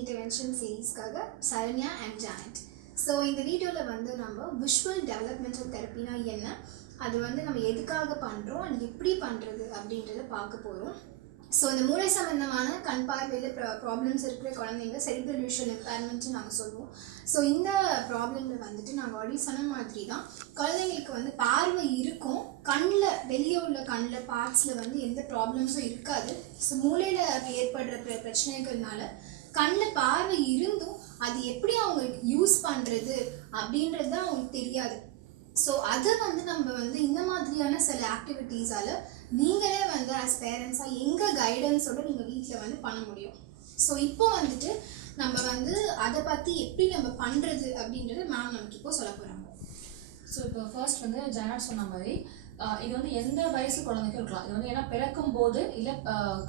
intervention series-காக Saranya and Janet. So இந்த வீடியோவில் வந்து நம்ம விஷுவல் டெவலப்மெண்டல் தெரப்பினா என்ன, அது வந்து நம்ம எதுக்காக பண்ணுறோம் அண்ட் எப்படி பண்ணுறது அப்படின்றத பார்க்க போகிறோம். ஸோ இந்த மூளை சம்பந்தமான கண் பார்வையில் ப்ராப்ளம்ஸ் இருக்கிற குழந்தைங்க செரிப்ரல் விஷுவல் இம்பேர்மெண்ட்னு நாங்கள் சொல்லுவோம். ஸோ இந்த ப்ராப்ளமில் வந்துட்டு நாங்கள் ஆல்ரெடி சொன்ன மாதிரி தான் குழந்தைங்களுக்கு வந்து பார்வை இருக்கும், கண்ணில் வெளியே உள்ள கண்ணில் பார்ட்ஸில் வந்து எந்த ப்ராப்ளம்ஸும் இருக்காது. ஸோ மூளையில் ஏற்படுற பிரச்சனைகள்னால கண்ணில் பார்வை இருந்தும் அது எப்படி அவங்களுக்கு யூஸ் பண்ணுறது அப்படின்றது தான் அவங்களுக்கு தெரியாது. ஸோ அதை வந்து நம்ம வந்து இந்த மாதிரியான சில ஆக்டிவிட்டீஸால் நீங்களே வந்து ஆஸ் பேரண்ட்ஸாக எங்கள் கைடன்ஸோடு நீங்கள் வீட்டில் வந்து பண்ண முடியும். ஸோ இப்போ வந்துட்டு நம்ம வந்து அதை பற்றி எப்படி நம்ம பண்ணுறது அப்படின்றத மேம் நமக்கு இப்போ சொல்ல போகிறாங்க. ஸோ இப்போ ஃபர்ஸ்ட் வந்து ஜானட் சொன்ன மாதிரி இது வந்து எந்த வயசு குழந்தைக்கும் இருக்கலாம். இது வந்து ஏன்னா பிறக்கும் போது இல்லை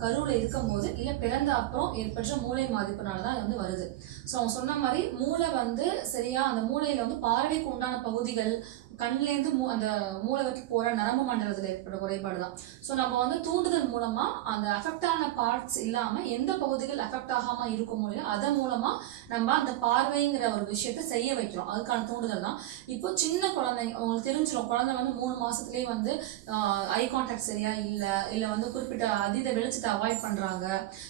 கருவில் இருக்கும் போது இல்லை பிறந்த அப்புறம் ஏற்பட்ட மூளை பாதிப்புனால தான் இது வந்து வருது. ஸோ அவங்க சொன்ன மாதிரி மூளை வந்து சரியா அந்த மூளையில் வந்து பார்வைக்கு உண்டான பகுதிகள் கண்லேருந்து அந்த மூளை வரைக்கும் போகிற நரம்பு மண்டலத்தில் ஏற்பட குறைபாடு தான். ஸோ நம்ம வந்து தூண்டுதல் மூலமாக அந்த அஃபெக்டான பார்ட்ஸ் இல்லாமல் எந்த பகுதிகள் அஃபெக்ட் ஆகாமல் இருக்க முடியும் அதன் மூலமாக நம்ம அந்த பார்வைங்கிற ஒரு விஷயத்தை செய்ய வைக்கிறோம். அதுக்கான தூண்டுதல் தான். இப்போ சின்ன குழந்தைங்க உங்களுக்கு தெரிஞ்சிடும், குழந்தை வந்து 3 மாதத்துலேயே வந்து ஐ கான்டாக்ட் சரியா இல்லை வந்து குறிப்பிட்ட அதீத வெளிச்சத்தை அவாய்ட் பண்ணுறாங்க,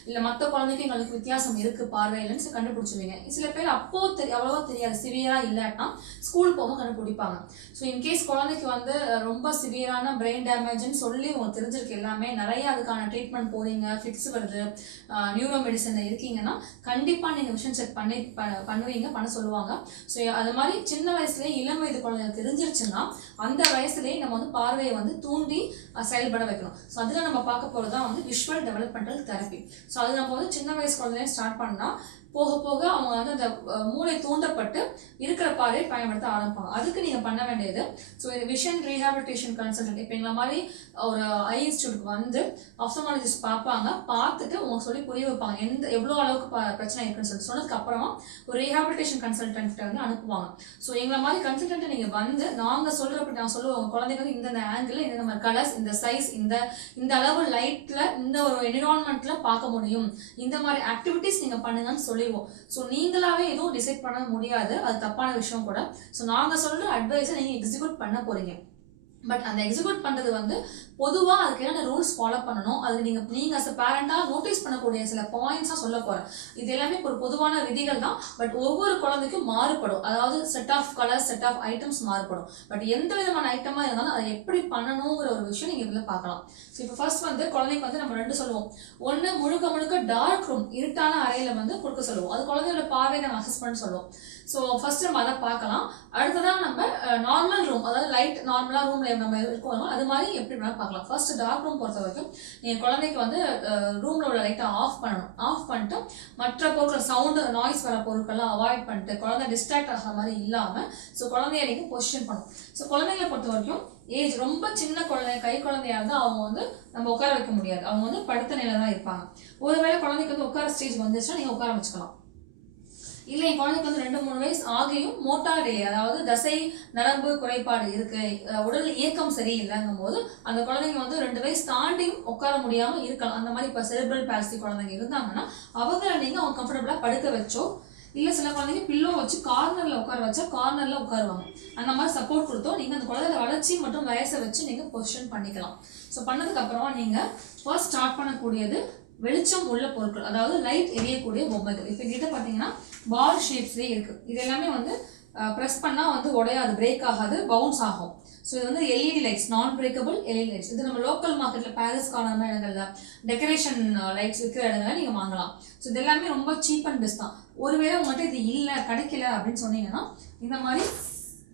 இல்லை மற்ற குழந்தைக்கும் எங்களுக்கு வித்தியாசம் இருக்குது பார்வையிலன்னு கண்டுபிடிச்சிருவீங்க. சில பேர் அப்போது அவ்வளோவா தெரியாது, சிவியராக இல்லாட்டா ஸ்கூல் போக கண்டுபிடிப்பாங்க. ஸோ இன்கேஸ் குழந்தைக்கு வந்து ரொம்ப சிவியரான பிரெயின் டேமேஜ்னு சொல்லி உங்களுக்கு தெரிஞ்சிருக்கு எல்லாமே, நிறைய அதுக்கான ட்ரீட்மெண்ட் போகிறீங்க, ஃபிக்ஸ் வருது, நியூரோ மெடிசனில் இருக்கீங்கன்னா கண்டிப்பாக நீங்கள் விஷன் செக் பண்ணுவீங்க, பண்ண சொல்லுவாங்க. ஸோ அது மாதிரி சின்ன வயசுலேயே இளம் வயது குழந்தைங்களுக்கு தெரிஞ்சிருச்சுன்னா அந்த வயசுலேயே நம்ம வந்து பார்வையை வந்து தூண்டி செயல்பட வைக்கணும். ஸோ அதில் நம்ம பார்க்க போகிறது தான் வந்து விஷுவல் டெவலப்மெண்டல் தெரப்பி. ஸோ அது நம்ம வந்து சின்ன வயசு குழந்தைய ஸ்டார்ட் பண்ணால் போக போக அவங்க வந்து அந்த மூளை தூண்டப்பட்டு இருக்கிற பார்வையை பயன்படுத்த ஆரம்பிப்பாங்க. அதுக்கு நீங்கள் பண்ண வேண்டியது ஸோ விஷன் ரீஹாபிலிட்டேஷன் கன்சல்டன்ட் இப்போ எங்களை மாதிரி ஒரு ஐ இன்ஸ்டியூட்க்கு வந்து ஆப்தமாலஜிஸ்ட் பார்ப்பாங்க, பார்த்துட்டு உங்களுக்கு சொல்லி புரிய வைப்பாங்க எவ்வளோ அளவுக்கு பிரச்சனை இருக்குன்னு சொன்னதுக்கு அப்புறமா ஒரு ரீஹாபிலிட்டேஷன் கன்சல்டன்ட் வந்து அனுப்புவாங்க. ஸோ எங்களை மாதிரி கன்சல்டன்ட்டை நீங்கள் வந்து நாங்கள் சொல்கிறப்ப நான் சொல்லுவோம், உங்கள் குழந்தைங்க வந்து இந்த ஆங்கிள் இந்த மாதிரி கலர்ஸ் இந்த சைஸ் இந்த அளவு லைட்டில் இந்த ஒரு என்விரான்மெண்ட்டில் பார்க்க முடியும், இந்த மாதிரி ஆக்டிவிட்டிஸ் நீங்கள் பண்ணுங்கன்னு சொல்லிடுவோம். ஸோ நீங்களாவே எதுவும் டிசைட் பண்ண முடியாது, அது தப்பான விஷயம் கூட. ஸோ நாங்கள் சொல்கிற அட்வைஸை நீங்கள் எக்ஸிக்யூட் பண்ண போகிறீங்க. பட் அந்த எக்ஸிக்யூட் பண்ணுறது வந்து பொதுவாக அதுக்கு என்னென்ன ரூல்ஸ் ஃபாலோ பண்ணணும், அது நீங்கள் அஸ் அ பேரண்டாக நோட்டீஸ் பண்ணக்கூடிய சில பாயிண்ட்ஸாக சொல்ல போகிறேன். இது எல்லாமே ஒரு பொதுவான விதிகள் தான், பட் ஒவ்வொரு குழந்தைக்கும் மாறுபடும். அதாவது set of colours set of items மாறுபடும். பட் எந்த விதமான ஐட்டமாக இருந்தாலும் அதை எப்படி பண்ணணுங்கிற ஒரு விஷயம் நீங்கள் இதில் பார்க்கலாம். ஸோ இப்போ ஃபர்ஸ்ட் வந்து குழந்தைக்கு வந்து நம்ம 2 சொல்லுவோம். ஒன்று முழுக்க டார்க் ரூம் இருட்டான அறையில் வந்து கொடுக்க சொல்லுவோம். அது குழந்தையோட பார்வையை நம்ம அசஸ் பண்ண சொல்லுவோம். ஸோ ஃபர்ஸ்ட் நம்ம அதை பார்க்கலாம். அடுத்ததான் நம்ம நார்மல் ரூம், அதாவது லைட் நார்மலாக ரூமில் நம்ம இருக்கோம் அது மாதிரி எப்படி வேணாலும் பார்க்கலாம். ஃபர்ஸ்ட் டார்க் ரூம் பொறுத்த வரைக்கும் நீங்கள் குழந்தைக்கு வந்து ரூமில் உள்ள லைட்டை ஆஃப் பண்ணணும். ஆஃப் பண்ணிட்டு மற்ற பொருட்கள் சவுண்டு நாய்ஸ் வர பொருட்கள்லாம் அவாய்ட் பண்ணிட்டு குழந்தை டிஸ்ட்ராக்ட் ஆகிற மாதிரி இல்லாமல் ஸோ குழந்தைய நீங்கள் பொசிஷன் பண்ணணும். ஸோ குழந்தைங்களை பொறுத்த வரைக்கும் ஏஜ் ரொம்ப சின்ன குழந்தை கை குழந்தையா இருந்தால் அவங்க வந்து நம்ம உட்கார வைக்க முடியாது, அவங்க வந்து படுத்த நிலையில தான் இருப்பாங்க. ஒருவேளை குழந்தைக்கு வந்து உட்கார ஸ்டேஜ் வந்துச்சுன்னா நீங்கள் உட்கார வச்சுக்கலாம். இல்லை என் குழந்தைக்கு வந்து 2-3 வயசு ஆகியும் மோட்டார் டிலே, அதாவது தசை நரம்பு குறைபாடு இருக்கு, உடல் இயக்கம் சரியில்லைங்கும் போது அந்த குழந்தைங்க வந்து 2 வயசு தாண்டியும் உட்கார முடியாமல் இருக்கலாம். அந்த மாதிரி இப்போ செரிப்ரல் பால்சி குழந்தைங்க இருந்தாங்கன்னா அவங்கள நீங்கள் அவங்க கம்ஃபர்டபுளாக படுக்க வச்சோ, இல்லை சில குழந்தைங்க பில்லோ வச்சு கார்னரில் உட்கார வச்சா கார்னரில் உட்காருவாங்க. அந்த மாதிரி சப்போர்ட் கொடுத்தோ நீங்கள் அந்த குழந்தைய வளர்ச்சி மற்றும் வயசை வச்சு நீங்கள் பொசிஷன் பண்ணிக்கலாம். ஸோ பண்ணதுக்கு அப்புறமா நீங்கள் ஃபர்ஸ்ட் ஸ்டார்ட் பண்ணக்கூடியது வெளிச்சம் உள்ள பொருட்கள், அதாவது லைட் எரியக்கூடிய பொம்மைகள். இப்போ கிட்ட பார்த்தீங்கன்னா பால் ஷேப்ஸ்லேயே இருக்குது. இது எல்லாமே வந்து ப்ரெஸ் பண்ணால் வந்து உடையாது, பிரேக் ஆகாது, பவுன்ஸ் ஆகும். ஸோ இது வந்து எல்இடி லைட்ஸ், நான் பிரேக்கபிள் எல்இடி லைட்ஸ். இது நம்ம லோக்கல் மார்க்கெட்டில் பாரிஸ் கார்னர் இடங்களில் டெக்கரேஷன் லைட்ஸ் விற்கிற இடங்கள்ல நீங்கள் வாங்கலாம். ஸோ இது எல்லாமே ரொம்ப சீப் அண்ட் பெஸ்ட் தான். ஒருவேளை உங்கள்கிட்ட இது இல்லை கிடைக்கல அப்படின்னு சொன்னீங்கன்னா இந்த மாதிரி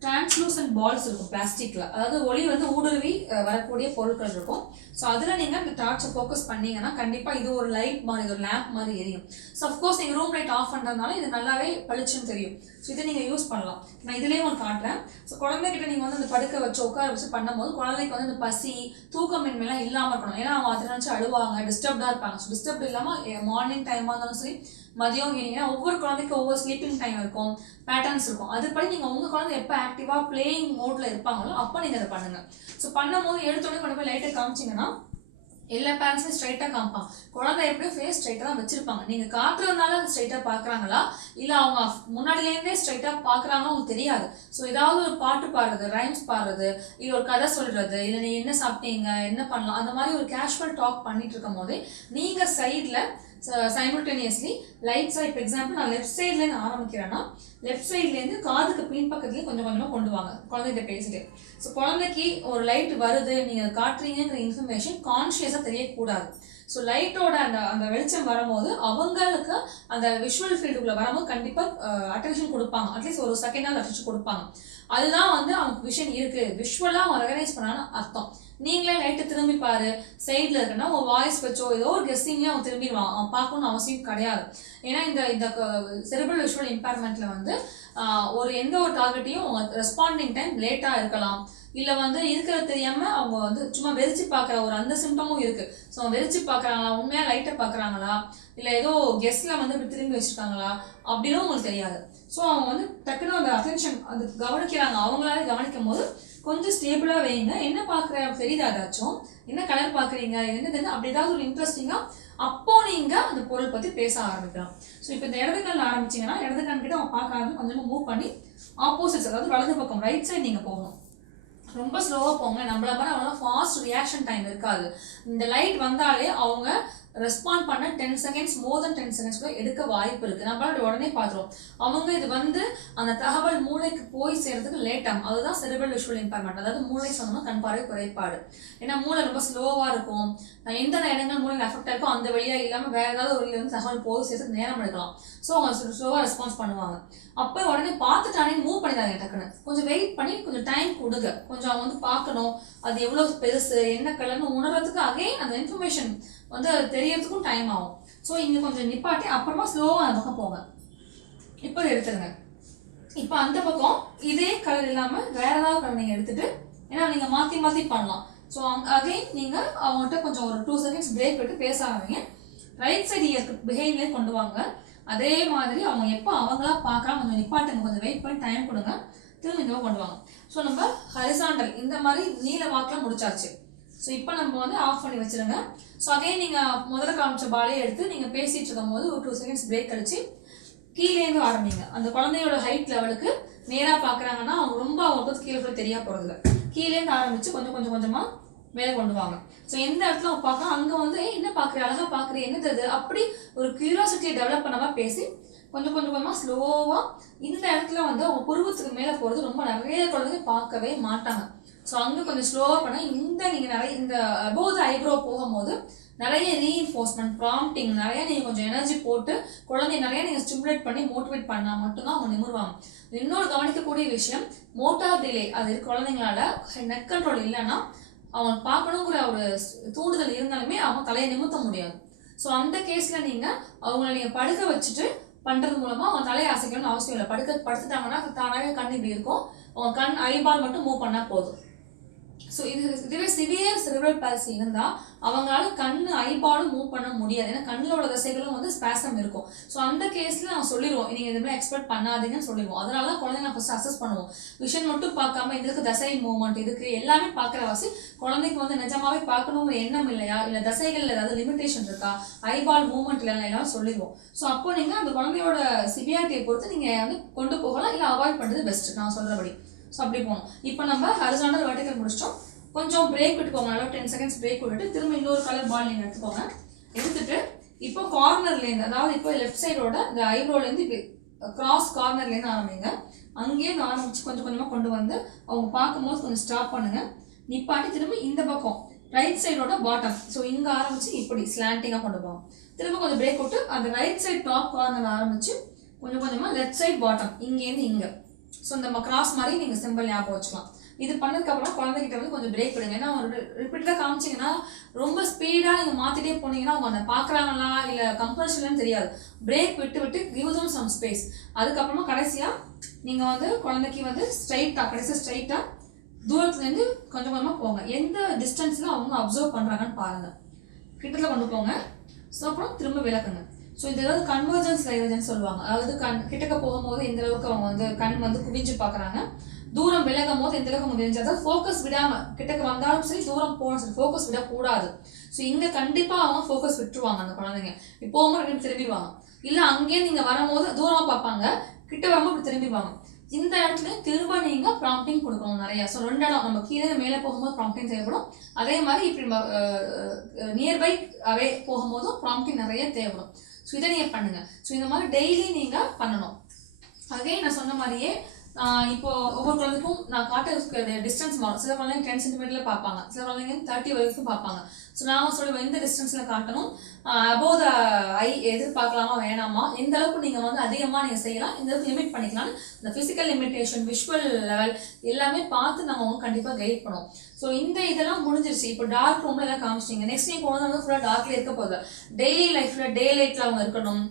டிரான்ஸ்லூசன்ட் பால்ஸ் இருக்கும் பிளாஸ்டிக்கில், அதாவது ஒளி வந்து ஊடுருவி வரக்கூடிய பொருட்கள் இருக்கும். ஸோ அதில் நீங்கள் அந்த டார்ச்சை ஃபோக்கஸ் பண்ணீங்கன்னா கண்டிப்பாக இது ஒரு லைட் மாதிரி ஒரு லேம்ப் மாதிரி எரியும். ஸோ அஃப்கோர்ஸ் நீங்கள் ரூம் லைட் ஆஃப் பண்ணுறதுனால இது நல்லாவே பளிச்சுன்னு தெரியும். ஸோ இதை நீங்கள் யூஸ் பண்ணலாம். நான் இதிலேயே உங்களுக்கு காட்டுறேன். ஸோ குழந்தைகிட்ட நீங்கள் வந்து அந்த படுக்க வச்சு உட்கார வச்சு பண்ணும்போது குழந்தைக்கு வந்து இந்த பசி தூக்கமின்மைலாம் இல்லாமல் இருக்கணும். ஏன்னா அவங்க அதை நினச்சி அழுவாங்க, டிஸ்டர்ப்டாக இருப்பாங்க. ஸோ டிஸ்டர்ப் இல்லாமல் மார்னிங் டைமாக இருந்தாலும் சரி மதியம் ஈவினிங், ஒவ்வொரு குழந்தைக்கும் ஒவ்வொரு ஸ்லீப்பிங் டைம் இருக்கும், பேட்டர்ன்ஸ் இருக்கும். அதுபடி நீங்கள் உங்கள் குழந்தை எப்போ ஆக்டிவாக பிளேயிங் மோடில் இருப்பாங்களோ அப்போ நீங்கள் அதை பண்ணுங்கள். ஸோ பண்ணும்போது எடுத்தோடனே கொண்டு போய் லைட்டை காமிச்சிங்கன்னா எல்லா பேரண்ட்ஸும் ஸ்ட்ரைட்டாக காமிப்பாங்க. குழந்தை எப்படியும் ஃபேஸ் ஸ்ட்ரைட்டாக தான் வச்சிருப்பாங்க. நீங்கள் காட்டுறதுனால அது ஸ்ட்ரைட்டாக பார்க்குறாங்களா இல்லை அவங்க முன்னாடிலேருந்தே ஸ்ட்ரைட்டாக பார்க்குறாங்களோ அவங்களுக்கு தெரியாது. ஸோ ஏதாவது ஒரு பாட்டு பாடுறது, ரைம்ஸ் பாடுறது, இல்லை ஒரு கதை சொல்கிறது, இல்லை நீ என்ன சாப்பிட்டீங்க, என்ன பண்ணலாம், அந்த மாதிரி ஒரு கேஷுவல் டாக் பண்ணிட்டு இருக்கும் போதே நீங்கள் சைடில் சைமல்டேனியஸ்லி லைட் சைட், இப்போ எக்ஸாம்பிள் நான் லெஃப்ட் சைட்லேருந்து ஆரம்பிக்கிறேன்னா லெஃப்ட் சைட்லேருந்து காதுக்கு பின் பக்கத்துலேயும் கொஞ்சம் கொஞ்சமாக கொண்டு வாங்க குழந்தைகிட்ட பேசிட்டு. ஸோ குழந்தைக்கு ஒரு லைட் வருது நீங்கள் காட்டுறீங்கிற இன்ஃபர்மேஷன் கான்ஷியஸாக தெரியக்கூடாது. ஸோ லைட்டோட அந்த அந்த வெளிச்சம் வரும்போது அவங்களுக்கு அந்த விஷுவல் ஃபீல்டுக்குள்ளே வரும்போது கண்டிப்பாக அட்டென்ஷன் கொடுப்பாங்க. அட்லீஸ்ட் ஒரு செகண்டாக அட்டென்ஷன் கொடுப்பாங்க. அதுதான் வந்து அவனுக்கு விஷன் இருக்குது, விஷுவலாக அவன் ரெகனைஸ் பண்ணான்னு அர்த்தம். நீங்களே லைட்டை திரும்பி பாரு சைடில் இருக்குன்னா உங்கள் வாய்ஸ் வச்சோ ஏதோ ஒரு கெஸ்டிங்லேயே அவன் திரும்பிடுவான். அவன் பார்க்கணும்னு அவசியம் கிடையாது. ஏன்னா இந்த செரிப்ரல் விஷுவல் இம்பேர்மெண்ட்டில் வந்து ஒரு எந்த ஒரு டார்கெட்டையும் அவங்க ரெஸ்பாண்டிங் டைம் லேட்டாக இருக்கலாம். இல்லை வந்து இருக்கிறது தெரியாமல் அவங்க வந்து சும்மா வெறிச்சு பார்க்குற ஒரு அந்த சிம்டமும் இருக்குது. ஸோ அவங்க வெறிச்சு பார்க்குறாங்களா, உண்மையாக லைட்டை பார்க்குறாங்களா, இல்லை ஏதோ கெஸ்ட்டில் வந்து இப்படி திரும்பி வச்சுருக்காங்களா அப்படின்னு உங்களுக்கு தெரியாது. ஸோ அவங்க வந்து டக்குன்னு அந்த அட்டென்ஷன் அது கவனிக்கிறாங்க. அவங்களாலே கவனிக்கும் போது கொஞ்சம் ஸ்டேபிளாக வைங்க. என்ன பார்க்குற தெரியுதா, ஏதாச்சும் என்ன கலர் பார்க்குறீங்க, என்னது அப்படி ஏதாவது ஒரு இன்ட்ரெஸ்டிங்காக அப்போ நீங்கள் அந்த பொருள் பற்றி பேச ஆரம்பிக்கலாம். ஸோ இப்போ இந்த இடது கண்ணில் ஆரம்பிச்சிங்கன்னா இடது கண் கிட்ட அவங்க பார்க்க கொஞ்சமாக மூவ் பண்ணி ஆப்போசிட்ஸ், அதாவது வலது பக்கம் ரைட் சைடு நீங்கள் போகணும். ரொம்ப ஸ்லோவாக போங்க. நம்மள மாதிரி அவ்வளோ ஃபாஸ்ட் ரியாக்ஷன் டைம் இருக்காது. இந்த லைட் வந்தாலே அவங்க ரெஸ்பாண்ட் பண்ண 10 செகண்ட்ஸ் மோர் தென் 10 செகண்ட்ஸ் கூட எடுக்க வாய்ப்பு இருக்குது. நம்மளால உடனே பார்த்துருவோம். அவங்க இது வந்து அந்த தகவல் மூளைக்கு போய் சேர்றதுக்கு லேட் ஆகும். அதுதான் செரிப்ரல் விஷுவல் இம்பேர்மெண்ட். அதாவது மூளை சொன்னோம்னா கண் பார்வை குறைபாடு. ஏன்னா மூளை ரொம்ப ஸ்லோவாக இருக்கும். எந்தெந்த இடங்கள் மூளையில் அஃபெக்ட் ஆயிருக்கோ அந்த வழியாக இல்லாமல் வேறு ஏதாவது ஒரு வழியில் வந்து தகவல் போய் சேர்த்து நேரம் எடுக்கலாம். ஸோ அவங்க ஸ்லோவாக ரெஸ்பான்ஸ் பண்ணுவாங்க. அப்போ உடனே பார்த்துட்டானே மூவ் பண்ணிடாங்க. டக்குன்னு கொஞ்சம் வெயிட் பண்ணி கொஞ்சம் டைம் கொடுங்க. கொஞ்சம் அவங்க வந்து பார்க்கணும் அது எவ்வளோ பெருசு என்ன கலர்னு உணர்றதுக்கு அகைன் அந்த இன்ஃபர்மேஷன் வந்து தெரியறதுக்கும் டைம் ஆகும். ஸோ இங்கே கொஞ்சம் நிப்பாட்டி அப்புறமா ஸ்லோவாக அந்த பக்கம் போங்க. இப்போ எடுத்துருங்க. இப்போ அந்த பக்கம் இதே கலர் இல்லாமல் வேற ஏதாவது கலர் நீங்கள் எடுத்துட்டு, ஏன்னா நீங்கள் மாற்றி மாற்றி பண்ணலாம். ஸோ அகைன் நீங்கள் அவங்கள்ட்ட கொஞ்சம் ஒரு 2 செகண்ட்ஸ் பிரேக் விட்டு பேச ஆரம்பிங்க. ரைட் சைடு பிஹேவியர் கொண்டு வாங்க. அதே மாதிரி அவங்க எப்போ அவங்களா பார்க்கலாம் கொஞ்சம் நிப்பாட்டுங்க, கொஞ்சம் வெயிட் பண்ணி டைம் கொடுங்க, திரும்ப இந்த கொண்டு வாங்க. ஸோ நம்ம ஹரிசாண்டல் இந்த மாதிரி நீல வாக்கில் முடிச்சாச்சு. ஸோ இப்போ நம்ம வந்து ஆஃப் பண்ணி வச்சுருங்க. ஸோ அகைன் நீங்கள் முதல்ல காமிச்ச பாலே எடுத்து நீங்கள் பேசிகிட்டு இருக்கும் போது ஒரு 2 செகண்ட்ஸ் பிரேக் கழிச்சு கீழேருந்து ஆரம்பிங்க. அந்த குழந்தையோட ஹைட் லெவலுக்கு நேராக பார்க்குறாங்கன்னா அவங்க ரொம்ப அவங்களுக்கு கீழே கூட தெரிய போகிறதில்ல. கீழேருந்து ஆரம்பித்து கொஞ்சம் கொஞ்சம் கொஞ்சமாக மேலே கொண்டு வாங்க. ஸோ எந்த இடத்துல அவங்க பார்க்க அங்கே வந்து என்ன பார்க்குறேன், அழகாக பார்க்குறேன், என்னது அப்படி ஒரு கியூரியாசிட்டியை டெவலப் பண்ணாமல் பேசி கொஞ்சம் கொஞ்சம் கொஞ்சமாக ஸ்லோவாக இந்த இடத்துல வந்து அவங்க புருவத்துக்கு மேலே போகிறது ரொம்ப நிறைய குழந்தைங்க பார்க்கவே மாட்டாங்க. ஸோ அங்கே கொஞ்சம் ஸ்லோவாக பண்ணால் நீங்கள் நிறைய இந்த அபோவ் த ஐப்ரோ போகும்போது நிறைய ரீஇன்ஃபோர்ஸ்மெண்ட் ப்ராம்ப்டிங் நிறைய நீங்கள் கொஞ்சம் எனர்ஜி போட்டு குழந்தைய நிறைய நீங்கள் ஸ்டிமுலேட் பண்ணி மோட்டிவேட் பண்ணால் மட்டும்தான் அவங்க நிமிருவாங்க. இன்னொரு கவனிக்கக்கூடிய விஷயம் மோட்டார் டிலே. அது குழந்தைங்களால நெக் கண்ட்ரோல் இல்லைன்னா அவங்க பார்க்கணுங்கிற ஒரு தூண்டுதல் இருந்தாலுமே அவங்க தலையை நிமிர்த்த முடியாது. ஸோ அந்த கேஸில் நீங்கள் அவங்கள நீங்கள் படுக்க வச்சுட்டு பண்ணுறது மூலமாக அவங்க தலையை அசைக்கணும்னு அவசியம் இல்லை. படுத்துட்டாங்கன்னா தானாகவே கண் இப்படி இருக்கும். அவங்க கண் ஐபால் மட்டும் மூவ் பண்ணால் போதும். ஸோ இதுவே சிவியர் செரிப்ரல் பால்சி இருந்தால் அவங்களால கண் ஐபாலும் மூவ் பண்ண முடியாது. ஏன்னா கண்ணோட தசைகளும் வந்து ஸ்பேசம் இருக்கும். ஸோ அந்த கேஸில் நான் சொல்லிடுவோம், நீங்கள் இதுமாதிரி எக்ஸ்பெக்ட் பண்ணாதீங்கன்னு சொல்லிடுவோம். அதனால தான் குழந்தைங்க ஃபஸ்ட் அசஸ் பண்ணுவோம். விஷன் மட்டும் பார்க்காம இதுக்கு தசை மூவ்மெண்ட் இருக்குது எல்லாமே பார்க்குறவாசி குழந்தைக்கு வந்து நிஜமாவே பார்க்கணுங்கிற எண்ணம் இல்லையா, இல்லை தசைகள் ஏதாவது லிமிடேஷன் இருக்கா, ஐபால் மூவ்மெண்ட் இல்லைன்னா எல்லாம் சொல்லிடுவோம். ஸோ அப்போ நீங்கள் அந்த குழந்தையோட சிவியாரிட்டியை பொறுத்து நீங்கள் வந்து கொண்டு போகலாம், இல்லை அவாய்ட் பண்ணுறது பெஸ்ட் நான் சொல்கிறபடி. ஸோ அப்படி போகணும். இப்போ நம்ம ஹரிசாண்டல் வெர்டிகல் முடிச்சிட்டோம். கொஞ்சம் பிரேக் விட்டுக்கோங்க. நல்லா 10 செகண்ட்ஸ் பிரேக் விட்டுட்டு திரும்ப இன்னொரு கலர் பால் நீங்கள் எடுத்துக்கோங்க. எடுத்துட்டு இப்போ கார்னர்லேருந்து, அதாவது இப்போ லெஃப்ட் சைடோட இந்த ஐப்ரோலேருந்து இப்படி கிராஸ் கார்னர்லேருந்து ஆரம்பிங்க. அங்கேருந்து ஆரம்பிச்சு கொஞ்சம் கொஞ்சமாக கொண்டு வந்து அவங்க பார்க்கும்போது கொஞ்சம் ஸ்டாப் பண்ணுங்க. நிப்பாட்டி திரும்ப இந்த பக்கம் ரைட் சைடோட பாட்டம், ஸோ இங்கே ஆரம்பிச்சு இப்படி ஸ்லாண்டிங்காக கொண்டு போவோம். திரும்ப கொஞ்சம் பிரேக் விட்டு அந்த ரைட் சைட் டாப் கார்னர் ஆரம்பிச்சு கொஞ்சம் கொஞ்சமாக லெஃப்ட் சைட் பாட்டம் இங்கேருந்து இங்கே. ஸோ இந்த கிராஸ் மாதிரி நீங்கள் சிம்பிள் ஞாபகம் வச்சுக்கலாம். இது பண்ணதுக்கப்புறம் குழந்தைகிட்ட வந்து கொஞ்சம் பிரேக் விடுங்க. ஏன்னா ஒரு ரிப்பீட்டாக காமிச்சிங்கன்னா ரொம்ப ஸ்பீடாக நீங்கள் மாற்றிட்டே போனீங்கன்னா அவங்க அந்த பார்க்குறாங்களா இல்லை கம்பல்ஷன்லாம் தெரியாது. பிரேக் விட்டு விட்டு கிவ் தம் சம் ஸ்பேஸ். அதுக்கப்புறமா கடைசியாக நீங்கள் வந்து குழந்தைக்கு வந்து கடைசியாக ஸ்ட்ரைட்டாக தூரத்துலேருந்து கொஞ்சம் கொஞ்சமாக போங்க. எந்த டிஸ்டன்ஸில் அவங்க அப்சர்வ் பண்ணுறாங்கன்னு பாருங்கள். கிட்டத்தில் கொண்டு போங்க. ஸோ அப்புறம் திரும்ப விளக்குங்க. ஸோ இது ஏதாவது கன்வர்ஜன்ஸ் டைவர்ஜன்ஸ் சொல்லுவாங்க. அதாவது கிட்டக்க போகும்போது எந்த அளவுக்கு அவங்க வந்து கண் வந்து குவிஞ்சு பார்க்குறாங்க, தூரம் விலகும் போது எந்த அளவுக்கு முடிஞ்சு, அதாவது ஃபோக்கஸ் விடாம கிட்டக்கு வந்தாலும் சரி தூரம் போகணும் சரி ஃபோக்கஸ் விடக்கூடாது. ஸோ இங்க கண்டிப்பா அவங்க ஃபோக்கஸ் விட்டுருவாங்க அந்த குழந்தைங்க. இப்போவும் ரெண்டு திரும்பிடுவாங்க, இல்ல அங்கேயே நீங்க வரும்போது தூரமா பார்ப்பாங்க, கிட்ட வரும்போது இப்படி திரும்பிடுவாங்க. இந்த இடத்துல திரும்ப நீங்க ப்ராம்ப்டிங் கொடுக்கணும் நிறைய. ஸோ 2 இடம் நம்ம கீழே மேலே போகும்போது ப்ராம்ப்டிங் தேவைப்படும், அதே மாதிரி இப்படி நியர்பை அவே போகும்போதும் ப்ராம்ப்டிங் நிறைய தேவைப்படும். ஸோ இதை நீங்க பண்ணுங்க. ஸோ இந்த மாதிரி டெய்லி நீங்க பண்ணணும். அதே நான் சொன்ன மாதிரியே இப்போ ஒவ்வொரு குழந்தைக்கும் நான் காட்ட டிஸ்டன்ஸ் மாறும். சில குழந்தைங்க 10 சென்டிமீட்டர்ல பார்ப்பாங்க, சில குழந்தைங்க 30 வரைக்கும் பார்ப்பாங்க. ஸோ நான் சொல்லுவேன் எந்த டிஸ்டன்ஸில் காட்டணும், அபோவ் த ஐ எதிர்பார்க்கலாமா வேணாமா, எந்த அளவுக்கு நீங்கள் வந்து அதிகமாக நீங்கள் செய்யலாம், இந்த அளவுக்கு லிமிட் பண்ணிக்கலாம். இந்த ஃபிசிக்கல் லிமிட்டேஷன், விஷுவல் லெவல் எல்லாமே பார்த்து நம்ம அவங்க கண்டிப்பாக கைட் பண்ணுவோம். ஸோ இந்த இதெல்லாம் முடிஞ்சிருச்சு. இப்போ டார்க் ரூமில் எல்லாம் காமிச்சிட்டிங்க, நெக்ஸ்ட் நீங்கள் குழந்தை வந்து ஃபுல்லாக டார்க்லேயே இருக்க போகுது. டெய்லி லைஃப்பில் டே லைட்டில் அவங்க இருக்கணும்,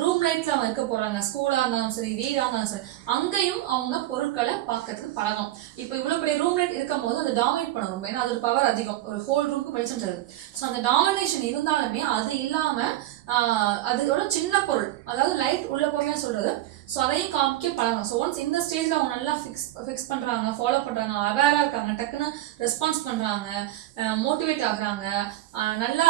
ரூம் லைட்டில் அவங்க இருக்க போகிறாங்க, ஸ்கூலாக இருந்தாலும் சரி வீடாக இருந்தாலும் சரி, அங்கேயும் அவங்க பொருட்களை பார்க்கறதுக்கு பழகும். இப்போ இவ்வளோ பெரிய ரூம் லைட் இருக்கும் போது அதை டாமினேட் பண்ணணும், ஏன்னா அதோட பவர் அதிகம், ஒரு ஹோல் ரூமுக்கு வெளிச்சம் தருது. ஸோ அந்த டாமினேஷன் இருந்தாலுமே அது இல்லாமல் அதோட சின்ன பொருள், அதாவது லைட் உள்ள பொருள்னு சொல்றது, ஸோ அதையும் காமிக்க பழகணும். ஸோ ஒன்ஸ் இந்த ஸ்டேஜில் அவங்க நல்லா ஃபிக்ஸ் பண்ணுறாங்க, ஃபாலோ பண்ணுறாங்க, அவேராக இருக்காங்க, டக்குன்னு ரெஸ்பான்ஸ் பண்ணுறாங்க, மோட்டிவேட் ஆகுறாங்க, நல்லா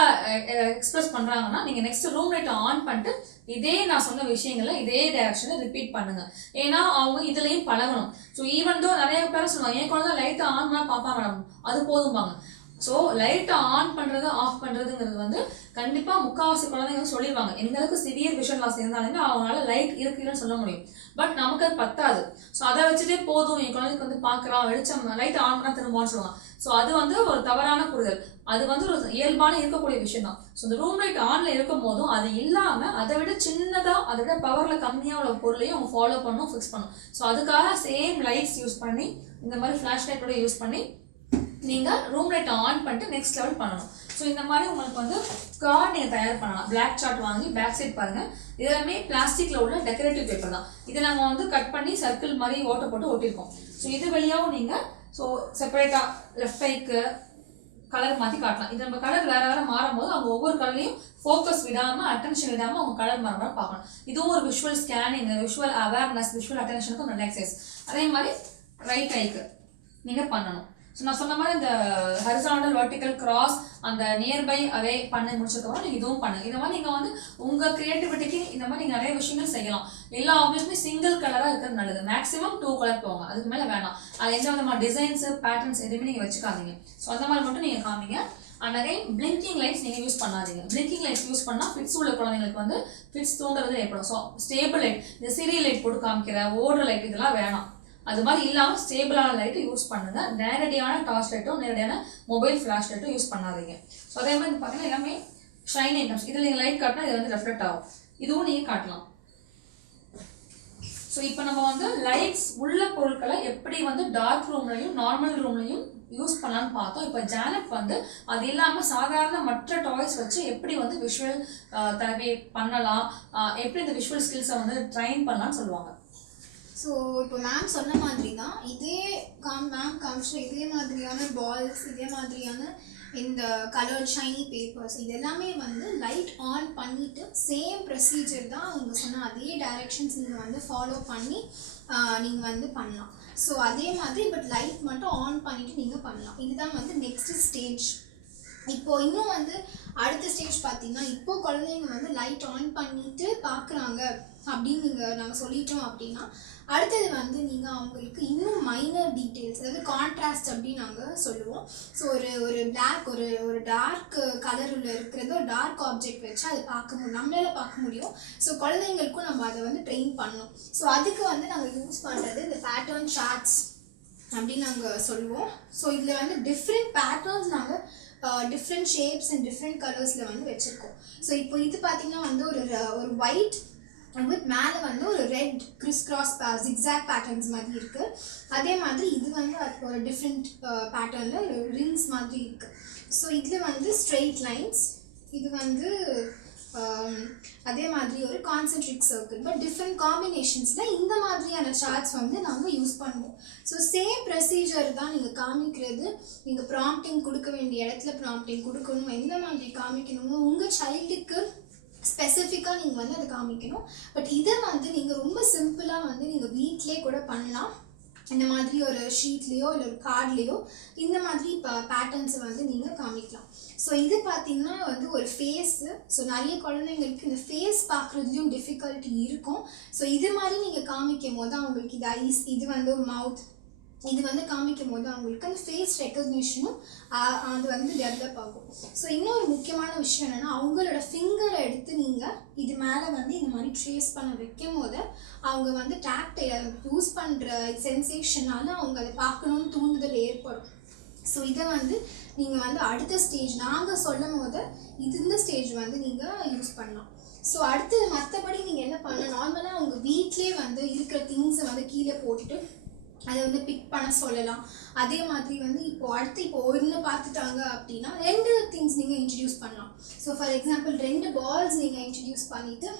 எக்ஸ்பிரஸ் பண்ணுறாங்கன்னா நீங்கள் நெக்ஸ்ட் ரூம் லைட்டை ஆன் பண்ணிட்டு இதே நான் சொன்ன விஷயங்களை இதே டைரக்ஷனில் ரிப்பீட் பண்ணுங்க. ஏன்னா அவங்க இதுலேயும் பழகணும். ஸோ ஈவன் தோ நிறைய பேர் சொல்லுவாங்க என் குழந்தை லைட்டை ஆன் பண்ணால் பாப்பா மேடம் அது போதும்பாங்க. ஸோ லைட்டை ஆன் பண்ணுறது ஆஃப் பண்ணுறதுங்கிறது வந்து கண்டிப்பாக முக்கால்வாசி குழந்தைங்க வந்து சொல்லிடுவாங்க. எந்த அளவுக்கு சிவியர் விஷுவல் லாஸ் இருந்தாலுமே அவங்களால லைட் இருக்குன்னு சொல்ல முடியும், பட் நமக்கு அது பத்தாது. ஸோ அதை வச்சுட்டே போதும் என் குழந்தைக்கு வந்து பார்க்குறான் வெளிச்சம் லைட் ஆன் பண்ணால் திரும்புவான்னு சொல்லுவாங்க. ஸோ அது வந்து ஒரு தவறான புரிதல், அது வந்து ஒரு இயல்பான இருக்கக்கூடிய விஷயம் தான். ஸோ இந்த ரூம் லைட் ஆன்ல இருக்கும் போதும் அது இல்லாமல் அதை விட சின்னதாக அதை விட பவரில் கம்மியாக உள்ள பொருளையும் அவங்க ஃபாலோ பண்ணணும், ஃபிக்ஸ் பண்ணணும். ஸோ அதுக்காக சேம் லைட்ஸ் யூஸ் பண்ணி இந்த மாதிரி ஃப்ளாஷ் லைட்டோட யூஸ் பண்ணி நீங்கள் ரூம் லைட்டை ஆன் பண்ணிட்டு நெக்ஸ்ட் லெவல் பண்ணணும். ஸோ இந்த மாதிரி உங்களுக்கு வந்து கார்டு நீங்கள் தயார் பண்ணலாம். பிளாக் சார்ட் வாங்கி பேக் சைட் பாருங்கள், இதெல்லாமே பிளாஸ்டிக்கில் உள்ள டெக்கரேட்டிவ் பேப்பர் தான். இதை நாங்கள் வந்து கட் பண்ணி சர்க்கிள் மாதிரி ஓட்ட போட்டு ஒட்டியிருக்கோம். ஸோ இது வழியாகவும் நீங்கள் ஸோ செப்பரேட்டாக லெஃப்ட் ஐக்கு கலர் மாற்றி காட்டலாம். இது நம்ம கலர் வேறு வேறு மாறும்போது அவங்க ஒவ்வொரு கலர்லையும் ஃபோக்கஸ் விடாமல் அட்டென்ஷன் விடாமல் அவங்க கலர் மாற பார்க்கணும். இதுவும் ஒரு visual scanning, visual awareness, visual அட்டென்ஷனுக்கும் நல்ல எக்ஸசைஸ். அதே மாதிரி ரைட் ஐக்கு நீங்கள் பண்ணணும். ஸோ நான் சொன்ன மாதிரி இந்த ஹரிசாண்டல் வெர்டிக்கல் கிராஸ் அந்த நியர்பை அவே பண்ணி முடிச்சதுக்கப்புறம் நீங்கள் இதுவும் பண்ணுங்க. இந்த மாதிரி நீங்கள் வந்து உங்கள் க்ரியேட்டிவிட்டிக்கு இந்த மாதிரி நீங்கள் நிறைய விஷயங்கள் செய்யலாம். எல்லா ஆப்ஜெக்ட்ஸுமே சிங்கிள் கலராக இருக்கிறது நல்லது. மேக்ஸிமம் 2 கலர் போங்க, அதுக்கு மேலே வேணாம். அது எந்த விதமான டிசைன்ஸு பேட்டர்ன்ஸ் எதுவுமே நீங்கள் வச்சுக்காதீங்க. ஸோ அந்த மாதிரி மட்டும் நீங்கள் காமிங்க. அண்ட் அகைன் பிளிங்கிங் லைட்ஸ் நீங்கள் யூஸ் பண்ணாதீங்க. பிளிங்கிங் லைட்ஸ் யூஸ் பண்ணால் ஃபிட்ஸ் உள்ள குழந்தைங்களுக்கு வந்து ஃபிட்ஸ் தூண்டுறது ஏற்படும். ஸோ ஸ்டேபிள் லைட், இந்த சீரியல் லைட் போட்டு காமிக்கிற ஓடுற லைட் இதெல்லாம் வேணாம். அது மாதிரி இல்லாமல் ஸ்டேபிளான லைட்டு யூஸ் பண்ணுங்க. நேரடியான டார்ச் லைட்டும் நேரடியான மொபைல் ஃப்ளாஷ் லைட்டும் யூஸ் பண்ணாதீங்க. ஸோ அதே மாதிரி பார்த்தீங்கன்னா எல்லாமே ஷைன் ஐட்டம்ஸ். இதில் நீங்கள் லைட் காட்டினா இது வந்து ரெஃப்ளெக்ட் ஆகும், இதுவும் நீங்கள் காட்டலாம். ஸோ இப்போ நம்ம வந்து லைட்ஸ் உள்ள பொருட்களை எப்படி வந்து டார்க் ரூம்லையும் நார்மல் ரூம்லையும் யூஸ் பண்ணலான்னு பார்த்தோம். இப்போ ஜானட் வந்து அது இல்லாமல் சாதாரண மற்ற டாய்ஸ் வச்சு எப்படி வந்து விஷுவல் தெரபி பண்ணலாம், எப்படி இந்த விஷுவல் ஸ்கில்ஸை வந்து ட்ரைன் பண்ணலான்னு சொல்லுவாங்க. ஸோ இப்போ மேம் சொன்ன மாதிரி தான் இதே மேம் காமிச்ச இதே மாதிரியான பால்ஸ், இதே மாதிரியான இந்த கலர்ட் ஷைனி பேப்பர்ஸ் இது எல்லாமே வந்து லைட் ஆன் பண்ணிவிட்டு சேம் ப்ரொசீஜர் தான் அவங்க சொன்ன அதே டைரெக்ஷன்ஸ் நீங்கள் வந்து ஃபாலோ பண்ணி நீங்கள் வந்து பண்ணலாம். ஸோ அதே மாதிரி பட் லைட் மட்டும் ஆன் பண்ணிவிட்டு நீங்கள் பண்ணலாம். இதுதான் வந்து நெக்ஸ்ட் ஸ்டேஜ். இப்போது இன்னும் வந்து அடுத்த ஸ்டேஜ் பார்த்தீங்கன்னா இப்போது குழந்தைங்க வந்து லைட் ஆன் பண்ணிவிட்டு பார்க்குறாங்க அப்படின்னு நாங்கள் சொல்லிட்டோம் அப்படின்னா அடுத்தது வந்து நீங்கள் அவங்களுக்கு இன்னும் மைனர் டீட்டெயில்ஸ், அதாவது கான்ட்ராஸ்ட் அப்படின்னு நாங்கள் சொல்லுவோம். ஸோ ஒரு பிளாக் ஒரு டார்க் கலர் உள்ள இருக்கிறது ஒரு டார்க் ஆப்ஜெக்ட் வச்சு அதை நம்மளால பார்க்க முடியும். ஸோ குழந்தைங்களுக்கும் நம்ம அதை வந்து ட்ரெயின் பண்ணணும். ஸோ அதுக்கு வந்து நாங்கள் யூஸ் பண்ணுறது இந்த பேட்டர்ன் சார்ட்ஸ் அப்படின்னு நாங்கள் சொல்லுவோம். ஸோ இதில் வந்து டிஃப்ரெண்ட் பேட்டர்ன்ஸ் நாங்கள் டிஃப்ரெண்ட் ஷேப்ஸ் அண்ட் டிஃப்ரெண்ட் கலர்ஸில் வந்து வச்சுருக்கோம். ஸோ இப்போ இது பார்த்திங்கன்னா வந்து ஒரு ஒயிட் வித் மேலே வந்து ஒரு red Chris cross zigzag patterns மாதிரி இருக்குது. அதே மாதிரி இது வந்து ஒரு டிஃப்ரெண்ட் பேட்டர்னில் ரிங்ஸ் மாதிரி இருக்குது. ஸோ இதில் வந்து ஸ்ட்ரெயிட் லைன்ஸ், இது வந்து அதே மாதிரி ஒரு கான்சென்ட்ரிக் சர்க்கிள், பட் டிஃப்ரெண்ட் காம்பினேஷன்ஸில் இந்த மாதிரியான சார்ட்ஸ் வந்து நாங்கள் யூஸ் பண்ணுவோம். ஸோ சேம் ப்ரொசீஜர் தான் நீங்கள் காமிக்கிறது. நீங்கள் ப்ராம்ப்டிங் கொடுக்க வேண்டிய இடத்துல ப்ராம்ப்டிங் கொடுக்கணும், எந்த மாதிரி காமிக்கணுமோ உங்கள் சைல்டுக்கு ஸ்பெசிஃபிக்காக நீங்கள் வந்து அதை காமிக்கணும். பட் இதை வந்து நீங்கள் ரொம்ப சிம்பிளாக வந்து நீங்கள் வீட்டிலே கூட பண்ணலாம். இந்த மாதிரி ஒரு ஷீட்லேயோ இல்லை ஒரு கார்ட்லேயோ இந்த மாதிரி பேட்டர்ன்ஸை வந்து நீங்கள் காமிக்கலாம். ஸோ இது பார்த்திங்கன்னா வந்து ஒரு ஃபேஸு. ஸோ நிறைய குழந்தைங்களுக்கு இந்த ஃபேஸ் பார்க்குறதுலையும் டிஃபிகல்ட்டி இருக்கும். ஸோ இது மாதிரி நீங்கள் காமிக்கும் போது அவங்களுக்கு இது ஐஸ், இது வந்து மவுத், இது வந்து காமிக்கும் போது அவங்களுக்கு அந்த ஃபேஸ் ரெக்கக்னிஷனும் அது வந்து டெவலப் ஆகும். ஸோ இன்னொரு முக்கியமான விஷயம் என்னென்னா, அவங்களோட ஃபிங்கரை எடுத்து நீங்கள் இது மேலே வந்து இந்த மாதிரி ட்ரேஸ் பண்ண வைக்கும் போது அவங்க வந்து டாக்டைல் யூஸ் பண்ணுற சென்சேஷனால் அவங்க அதை பார்க்கணுன்னு தூண்டுதல் ஏற்படும். ஸோ இதை வந்து நீங்கள் வந்து அடுத்த ஸ்டேஜ் நாங்கள் சொல்லும் போது இந்த ஸ்டேஜ் வந்து நீங்கள் யூஸ் பண்ணலாம். ஸோ அடுத்து மற்றபடி நீங்கள் என்ன பண்ணலாம், நார்மலாக அவங்க வீட்டிலே வந்து இருக்கிற திங்ஸை வந்து கீழே போட்டுட்டு அதை வந்து பிக் பண்ண சொல்லலாம். அதே மாதிரி வந்து இப்போ ஒன்று பார்த்துட்டாங்க அப்படின்னா 2 திங்ஸ் நீங்கள் இன்ட்ரடியூஸ் பண்ணலாம். ஸோ ஃபார் எக்ஸாம்பிள் 2 பால்ஸ் நீங்கள் இன்ட்ரடியூஸ் பண்ணிவிட்டு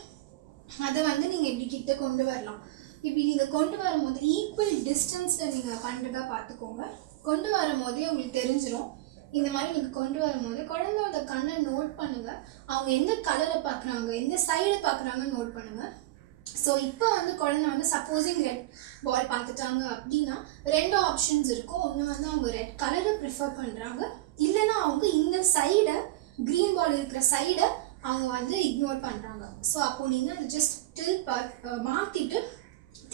அதை வந்து நீங்கள் இப்படி கிட்ட கொண்டு வரலாம். இப்படி நீங்கள் கொண்டு வரும்போது ஈக்குவல் டிஸ்டன்ஸில் நீங்கள் பண்ணுறதா பார்த்துக்கோங்க. கொண்டு வரும் போதே உங்களுக்கு தெரிஞ்சிடும். இந்த மாதிரி நீங்கள் கொண்டு வரும்போது குழந்தையோட கண்ணை நோட் பண்ணுங்கள். அவங்க எந்த கலரை பார்க்குறாங்க, எந்த சைடை பார்க்குறாங்கன்னு நோட் பண்ணுங்கள். ஸோ இப்போ வந்து குழந்தை வந்து சப்போஸிங் ரெட் பால் பார்த்துட்டாங்க அப்படின்னா 2 ஆப்ஷன்ஸ் இருக்கும். ஒன்று வந்து அவங்க ரெட் கலரை ப்ரிஃபர் பண்ணுறாங்க, இல்லைன்னா அவங்க இந்த சைடை க்ரீன் பால் இருக்கிற சைடை அவங்க வந்து இக்னோர் பண்ணுறாங்க. ஸோ அப்போது நீங்கள் அதை ஜஸ்ட் மாற்றிட்டு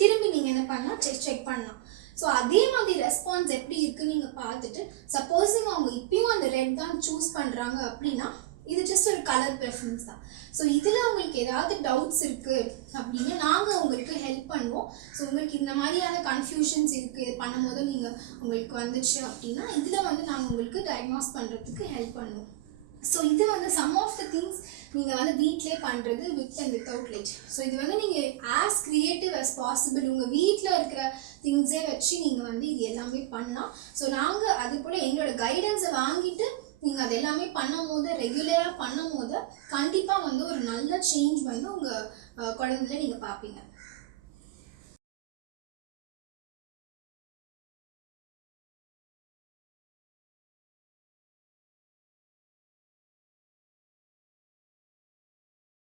திரும்பி நீங்கள் என்ன பண்ணலாம், செக் பண்ணலாம். ஸோ அதே மாதிரி ரெஸ்பான்ஸ் எப்படி இருக்குன்னு நீங்கள் பார்த்துட்டு சப்போஸிங் அவங்க இப்பயும் அந்த ரெட் தான் சூஸ் பண்ணுறாங்க அப்படின்னா இது ஜஸ்ட் ஒரு கலர் ப்ரெஃபரன்ஸ் தான். ஸோ இதில் உங்களுக்கு ஏதாவது டவுட்ஸ் இருக்குது அப்படின்னு நாங்கள் உங்களுக்கு ஹெல்ப் பண்ணுவோம். ஸோ உங்களுக்கு இந்த மாதிரியான கன்ஃபியூஷன்ஸ் இருக்குது, இது பண்ணும்போது நீங்கள் உங்களுக்கு வந்துச்சு அப்படின்னா இதில் வந்து நாங்கள் உங்களுக்கு டயக்னாஸ் பண்ணுறதுக்கு ஹெல்ப் பண்ணுவோம். ஸோ இது வந்து சம் ஆஃப் த திங்ஸ் நீங்கள் வந்து வீட்டிலே பண்ணுறது with and without light. So இது வந்து நீங்கள் ஆஸ் க்ரியேட்டிவ் அஸ் பாசிபிள் உங்கள் வீட்டில் இருக்கிற திங்ஸே வச்சு நீங்கள் வந்து இது எல்லாமே பண்ணலாம். ஸோ நாங்கள் அது போல் எங்களோட கைடன்ஸை வாங்கிட்டு நீங்கள் அது எல்லாமே பண்ணும் போது, ரெகுலராக பண்ணும் போது கண்டிப்பாக வந்து ஒரு நல்ல சேஞ்ச் வந்து உங்கள் குழந்தைல நீங்கள் பார்ப்பீங்க.